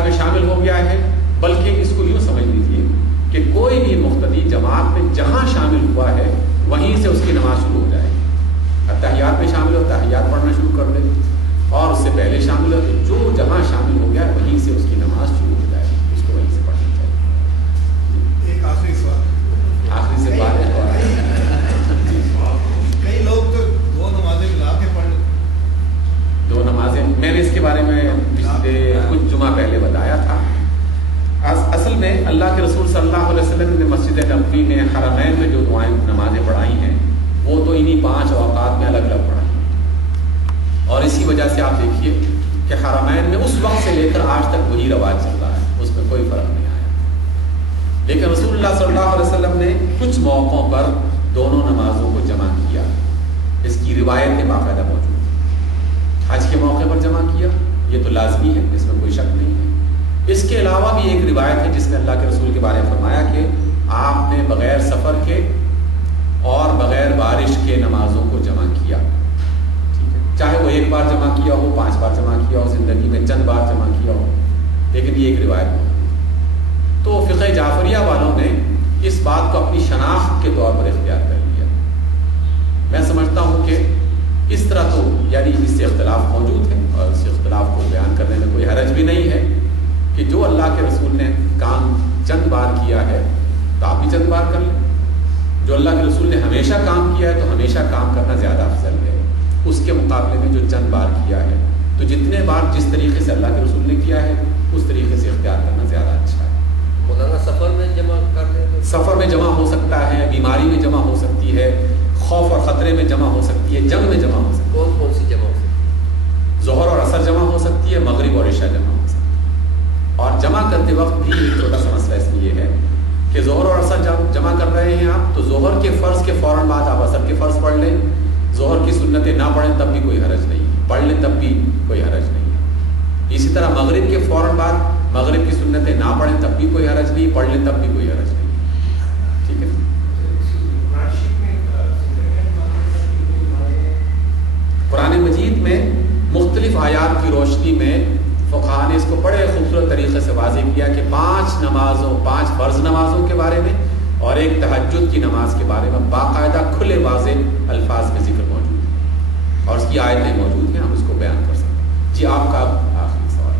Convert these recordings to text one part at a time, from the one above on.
اتحیات میں شامل ہو گیا ہے، بلکہ اس کو یوں سمجھ لیجیے کہ کوئی بھی مقتدی جماعت میں جہاں شامل ہوا ہے وہیں سے اس کی نماز شروع ہو جائے گی۔ اتحیات میں شامل ہو اتحیات پڑھنا شروع کر دے، اور اس سے پہلے شامل ہو تو جو جہاں شامل ہو گیا ہے وہیں سے اس کی نماز شروع ہو جائے گی، اس کو وہیں سے پڑھنا چاہیے۔ ایک آخری سوال، آخری سے بات ہے، کئی لوگ تو دو نمازیں ملا کے پڑھ لیتے، دو نمازیں، میں نے اس کے بارے میں پچھلے کچھ جمعہ پہلے بتایا تھا۔ اصل میں اللہ کے رسول صلی اللہ علیہ وسلم نے مسجد نبوی میں حرمین میں جو دعائیں نمازیں پڑھائی ہیں وہ تو انہی 5 اوقات میں الگ الگ پڑھائی ہیں، اور اسی وجہ سے آپ دیکھیے کہ حرمین میں اس وقت سے لے کر آج تک وہی رواج چل رہا ہے، اس میں کوئی فرق نہیں آیا۔ لیکن رسول اللہ صلی اللہ علیہ وسلم نے کچھ موقعوں پر دونوں نمازوں کو جمع کیا، اس کی روایتیں باقاعدہ موجود ہیں۔ حج کے موقع پر جمع کیا، یہ تو لازمی ہے، اس میں کوئی شک نہیں ہے۔ اس کے علاوہ بھی ایک روایت ہے جس میں اللہ کے رسول کے بارے میں فرمایا کہ آپ نے بغیر سفر کے اور بغیر بارش کے نمازوں کو جمع کیا، ٹھیک ہے، چاہے وہ ایک بار جمع کیا ہو، 5 بار جمع کیا ہو، زندگی میں چند بار جمع کیا ہو، لیکن یہ ایک روایت ہے۔ تو فقہ جعفریہ والوں نے اس بات کو اپنی شناخت کے طور پر اختیار کر لیا۔ میں سمجھتا ہوں کہ اس طرح تو یعنی اس سے اختلاف موجود ہے، اور اس اختلاف کو بیان کرنے میں کوئی حرج بھی نہیں ہے کہ جو اللہ کے رسول نے کام چند بار کیا ہے تو آپ بھی چند بار کر لیں، جو اللہ کے رسول نے ہمیشہ کام کیا ہے تو ہمیشہ کام کرنا زیادہ افضل ہے، اس کے مقابلے میں جو چند بار کیا ہے تو جتنے بار جس طریقے سے اللہ کے رسول نے کیا ہے اس طریقے سے اختیار کرنا زیادہ اچھا ہے۔ مولانا سفر میں جمع کر لیں تو سفر میں جمع ہو سکتا ہے، بیماری میں جمع ہو سکتی ہے، خوف اور خطرے میں جمع ہو سکتی ہے، جنگ میں جمع ہو سکتی کون کون سی جمع ہو سکتی ہے، ظہر اور عصر جمع ہو سکتی ہے، مغرب اور عشاء جمع ہو سکتی ہے۔ اور جمع کرتے وقت بھی ایک چھوٹا سا مسئلہ اس میں یہ ہے کہ ظہر اور عصر جمع کر رہے ہیں آپ تو ظہر کے فرض کے فوراً بعد آپ عصر کے فرض پڑھ لیں، ظہر کی سنتیں نہ پڑھیں تب بھی کوئی حرج نہیں ہے، پڑھ لیں تب بھی کوئی حرج نہیں ہے۔ اسی طرح مغرب کے فوراً بعد مغرب کی سنتیں نہ پڑھیں تب بھی کوئی حرج نہیں، پڑھ لیں تب بھی کوئی حرج نہیں، ٹھیک ہے۔ قرآن مجید میں مختلف آیات کی روشنی میں فقہاء نے اس کو بڑے خوبصورت طریقے سے واضح کیا کہ 5 فرض نمازوں کے بارے میں اور ایک تہجد کی نماز کے بارے میں باقاعدہ کھلے واضح الفاظ میں ذکر موجود ہے، اور اس کی آیتیں موجود ہیں، ہم اس کو بیان کر سکتے ہیں۔ جی آپ کا آخری سوال۔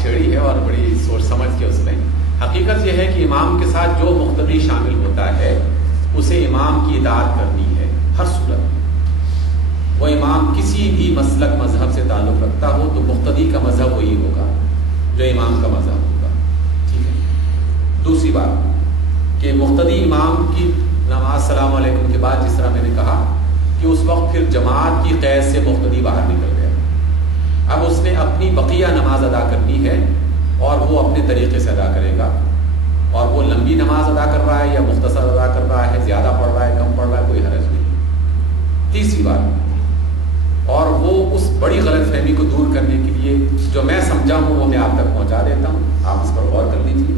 چھیڑی ہے اور بڑی سوچ سمجھ کے اس میں حقیقت یہ ہے کہ امام کے ساتھ جو مقتدی شامل ہوتا ہے اسے امام کی اطاعت کرنی ہے ہر صورت میں۔ وہ امام کسی بھی مسلک مذہب سے تعلق رکھتا ہو تو مقتدی کا مذہب وہی ہوگا جو امام کا مذہب ہوگا، ٹھیک ہے۔ دوسری بات کہ مقتدی امام کی نماز السلام علیکم کے بعد جس طرح میں نے کہا کہ اس وقت پھر جماعت کی قید سے مقتدی باہر نکل گیا، اب اس نے اپنی بقیہ نماز ادا کرنی ہے اور وہ اپنے طریقے سے ادا کرے گا، اور وہ لمبی نماز ادا کر رہا ہے یا مختصر ادا کر رہا ہے، زیادہ پڑھ رہا ہے کم پڑھ رہا ہے، کوئی حرج نہیں۔ تیسری بات، اور وہ اس بڑی غلط فہمی کو دور کرنے کے لیے جو میں سمجھا ہوں وہ میں آپ تک پہنچا دیتا ہوں، آپ اس پر غور کر لیجیے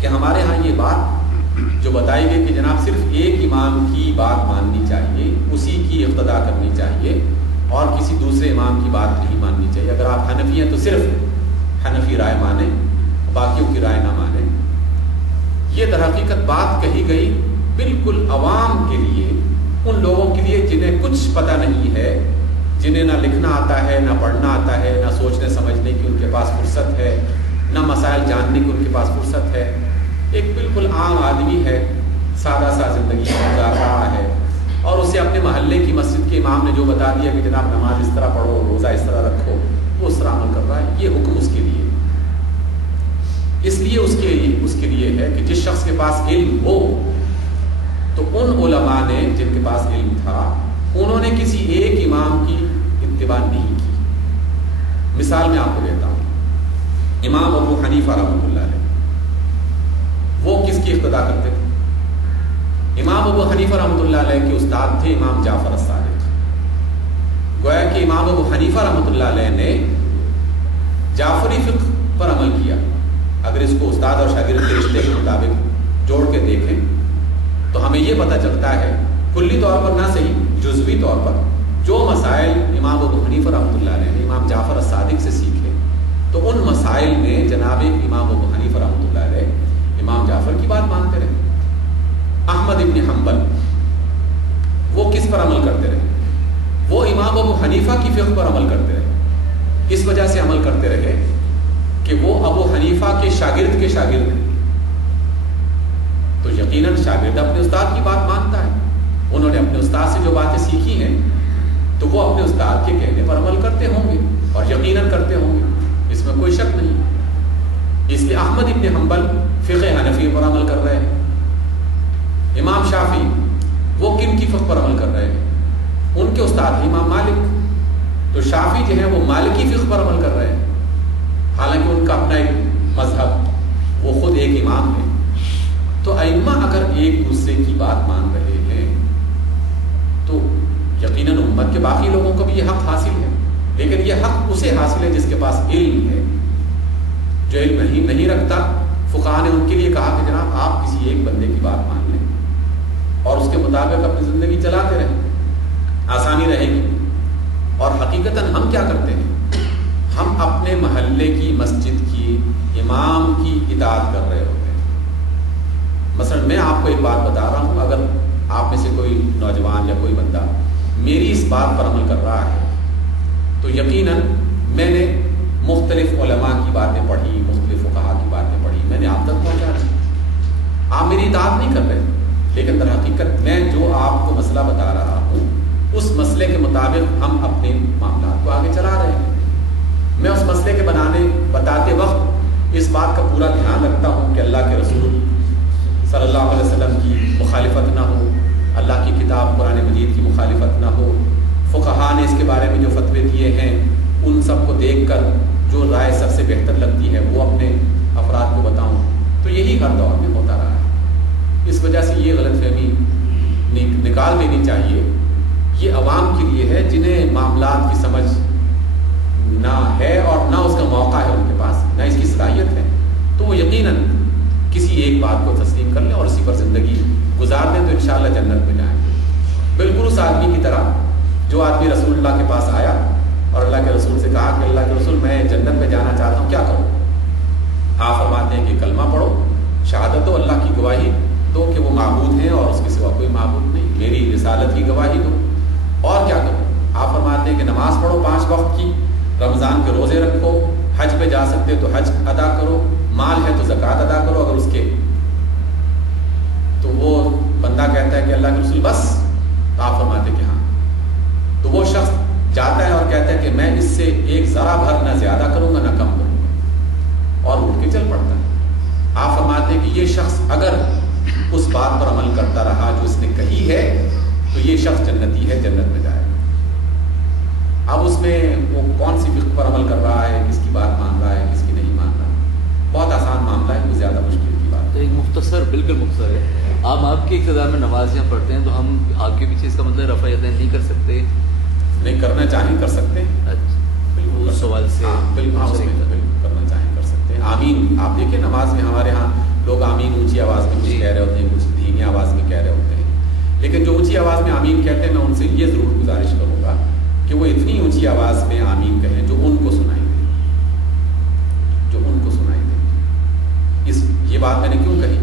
کہ ہمارے ہاں یہ بات جو بتائی گئی کہ جناب صرف ایک امام کی بات ماننی چاہیے، اسی کی اقتدا کرنی چاہیے اور کسی دوسرے امام کی بات نہیں ماننی چاہیے۔ اگر آپ حنفی ہیں تو صرف حنفی رائے مانیں، باقیوں کی رائے نہ مانیں، یہ در حقیقت بات کہی گئی بالکل عوام کے لیے، ان لوگوں کے لیے جنہیں کچھ پتہ نہیں ہے، جنہیں نہ لکھنا آتا ہے، نہ پڑھنا آتا ہے، نہ سوچنے سمجھنے کی ان کے پاس فرصت ہے، نہ مسائل جاننے کی ان کے پاس فرصت ہے۔ ایک بالکل عام آدمی ہے، سادہ سا زندگی گزار رہا ہے، اور اسے اپنے محلے کی مسجد کے امام نے جو بتا دیا کہ جناب نماز اس طرح پڑھو، روزہ اس طرح رکھو، وہ اس طرح عمل کر رہا ہے، یہ حکم اس کے لیے، اس لیے اس کے لیے ہے کہ جس شخص کے پاس علم ہو تو ان علماء نے جن کے پاس علم تھا انہوں نے کسی ایک امام کی اتباع نہیں کی. مثال میں آپ کو دیتا ہوں. امام ابو حنیفہ رحمۃ اللہ علیہ وہ کس کی اقتدا کرتے تھے؟ امام ابو حنیفہ رحمۃ اللہ علیہ کے استاد تھے امام جعفر الصادق. گویا کہ امام ابو حنیفہ رحمۃ اللہ علیہ نے جعفری فقہ پر عمل کیا. اگر اس کو استاد اور شاگرد کے رشتے کے مطابق جوڑ کے دیکھیں تو ہمیں یہ پتہ چلتا ہے کلی طور پر نہ صحیح جزوی طور پر جو مسائل امام ابو حنیفہ رحمۃ اللہ علیہ نے امام جعفر الصادق سے سیکھے تو ان مسائل میں جناب امام ابو حنیفہ رحمۃ اللہ علیہ امام جعفر کی بات مانتے رہے. احمد ابن حنبل وہ کس پر عمل کرتے رہے؟ وہ امام ابو حنیفہ کی فقہ پر عمل کرتے رہے. اس وجہ سے عمل کرتے رہے کہ وہ ابو حنیفہ کے شاگرد ہیں. تو یقیناً شاگرد اپنے استاد کی بات مانتا ہے. انہوں نے اپنے استاد سے جو باتیں سیکھی ہیں تو وہ اپنے استاد کے کہنے پر عمل کرتے ہوں گے اور یقیناً کرتے ہوں گے, اس میں کوئی شک نہیں. اس لیے احمد ابن حنبل فقہ حنفی پر عمل کر رہے ہیں. امام شافعی وہ کن کی فقہ پر عمل کر رہے ہیں؟ ان کے استاد ہیں امام مالک. تو شافعی جو ہیں وہ مالکی فقہ پر عمل کر رہے ہیں, حالانکہ ان کا اپنا ایک مذہب, وہ خود ایک امام ہے. تو ائمہ اگر ایک دوسرے کی بات مان رہے ہیں تو یقیناً امت کے باقی لوگوں کو بھی یہ حق حاصل ہے. لیکن یہ حق اسے حاصل ہے جس کے پاس علم ہے. جو علم نہیں رکھتا, فقہاء نے ان کے لیے کہا کہ جناب آپ کسی ایک بندے کی بات مان لیں اور اس کے مطابق اپنی زندگی چلاتے رہیں, آسانی رہے گی. اور حقیقتاً ہم کیا کرتے ہیں؟ ہم اپنے محلے کی مسجد کی امام کی اطاعت کر رہے ہوتے ہیں. مثلا میں آپ کو ایک بات بتا رہا ہوں, اگر آپ میں سے کوئی نوجوان یا کوئی بندہ میری اس بات پر عمل کر رہا ہے تو یقیناً میں نے مختلف علماء کی باتیں پڑھی, مختلف فقہاء کی باتیں پڑھی, میں نے آپ تک پہنچا دی. آپ میری اطاعت نہیں کر رہے, لیکن در حقیقت میں جو آپ کو مسئلہ بتا رہا ہوں اس مسئلے کے مطابق ہم اپنے معاملات کو آگے چلا رہے ہیں. میں اس مسئلے کے بتاتے وقت اس بات کا پورا دھیان رکھتا ہوں کہ اللہ کے رسول صلی اللہ علیہ وسلم کی مخالفت نہ ہو, اللہ کی کتاب قرآن مجید کی مخالفت نہ ہو. فقہاء نے اس کے بارے میں جو فتوے دیے ہیں ان سب کو دیکھ کر جو رائے سب سے بہتر لگتی ہے وہ اپنے افراد کو بتاؤں. تو یہی ہر دور میں ہوتا رہا ہے. اس وجہ سے یہ غلط فہمی نکال دینی چاہیے. یہ عوام کے لیے ہے جنہیں معاملات کی سمجھ نہ ہے اور نہ اس کا موقع ہے ان کے پاس, نہ اس کی صلاحیت ہے. تو وہ یقیناً کسی ایک بات کو تسلیم کر لیں اور اسی پر زندگی گزار دیں تو انشاءاللہ جنت میں جائیں. بالکل اس آدمی کی طرح جو آدمی رسول اللہ کے پاس آیا اور اللہ کے رسول سے کہا کہ اللہ کے رسول میں جنت میں جانا چاہتا ہوں, کیا کروں؟ آپ فرماتے ہیں کہ کلمہ پڑھو, شہادت دو, اللہ کی گواہی دو کہ وہ معبود ہیں اور اس کے سوا کوئی معبود نہیں, میری رسالت کی گواہی دو. اور کیا کرو؟ آپ فرماتے ہیں کہ نماز پڑھو 5 وقت کی, رمضان کے روزے رکھو, حج پہ جا سکتے تو حج ادا کرو, مال ہے تو زکوٰۃ ادا کرو اگر اس کے. تو وہ بندہ کہتا ہے کہ اللہ کے رسول بس. تو آپ فرماتے کہ ہاں. تو وہ شخص جاتا ہے اور کہتا ہے کہ میں اس سے ایک ذرا بھر نہ زیادہ کروں گا نہ کم کروں گا, اور اٹھ کے چل پڑتا ہے. آپ فرماتے ہیں کہ یہ شخص اگر اس بات پر عمل کرتا رہا جو اس نے کہی ہے تو یہ شخص جنتی ہے, جنت میں جائے. اب اس میں وہ کون سی فقہ پر عمل کر رہا ہے, کس کی بات مان رہا ہے, کس کی نہیں مان رہا, بہت آسان معاملہ ہے, کوئی زیادہ مشکل کی بات. تو ایک مختصر, بالکل مختصر ہے. آپ کی اقتدار میں نمازیاں پڑھتے ہیں تو ہم آپ کے پیچھے اس کا مطلب رفع یدین نہیں کر سکتے؟ نہیں کرنا چاہیں کر سکتے ہیں. اچھا, بالکل سوال سے بالکل کرنا چاہیں کر سکتے ہیں. آمین, آپ دیکھیں نماز میں ہمارے ہاں لوگ آمین اونچی آواز میں کچھ کہہ رہے ہوتے ہیں, کچھ دھیمی آواز میں کہہ رہے ہوتے ہیں. لیکن جو اونچی آواز میں آمین کہتے ہیں میں ان سے یہ ضرور گزارش کروں گا کہ وہ اتنی اونچی آواز میں آمین کہیں جو ان کو سنائی دے, جو ان کو سنائی دے. یہ بات میں نے کیوں کہی؟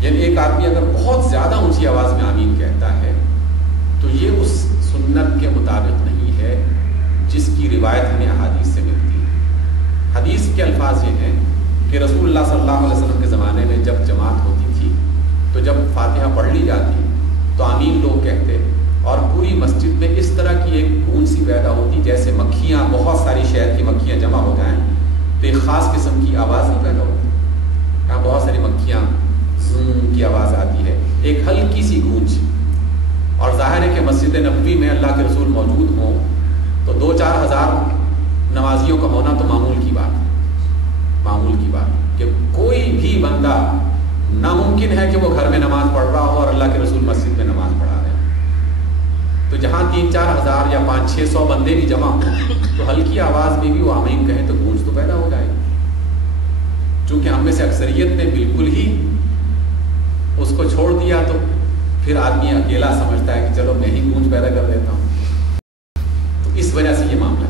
یعنی ایک آدمی اگر بہت زیادہ اونچی آواز میں آمین کہتا ہے تو یہ اس سنت کے مطابق نہیں ہے جس کی روایت ہمیں احادیث سے ملتی ہے. حدیث کے الفاظ یہ ہیں کہ رسول اللہ صلی اللہ علیہ وسلم کے زمانے میں جب جماعت ہوتی تھی تو جب فاتحہ پڑھ لی جاتی تو آمین لوگ کہتے اور پوری مسجد میں اس طرح کی ایک گونج سی پیدا ہوتی جیسے مکھیاں, بہت ساری شہد کی مکھیاں جمع ہو جائیں تو ایک خاص قسم کی آواز ہی پیدا ہوتی. یہاں بہت ساری مکھیاں زوم کی آواز آتی ہے, ایک ہلکی سی گونج، اور ظاہر ہے کہ مسجد نبوی میں اللہ کے رسول موجود ہوں تو 2-4 ہزار نمازیوں کا ہونا تو معمول کی بات کہ کوئی بھی بندہ ناممکن ہے کہ وہ گھر میں نماز پڑھ رہا ہو اور اللہ کے رسول مسجد میں نماز پڑھا رہے ہیں۔ تو جہاں 3-4 ہزار یا 500-600 بندے بھی جمع ہوں تو ہلکی آواز میں بھی وہ آمین کہیں تو گونج تو پیدا ہو جائے گی۔ چونکہ ہم میں سے اکثریت نے بالکل ہی اس کو چھوڑ دیا تو پھر آدمی اکیلا سمجھتا ہے کہ چلو میں ہی گونج پیدا کر دیتا ہوں، تو اس وجہ سے یہ معاملہ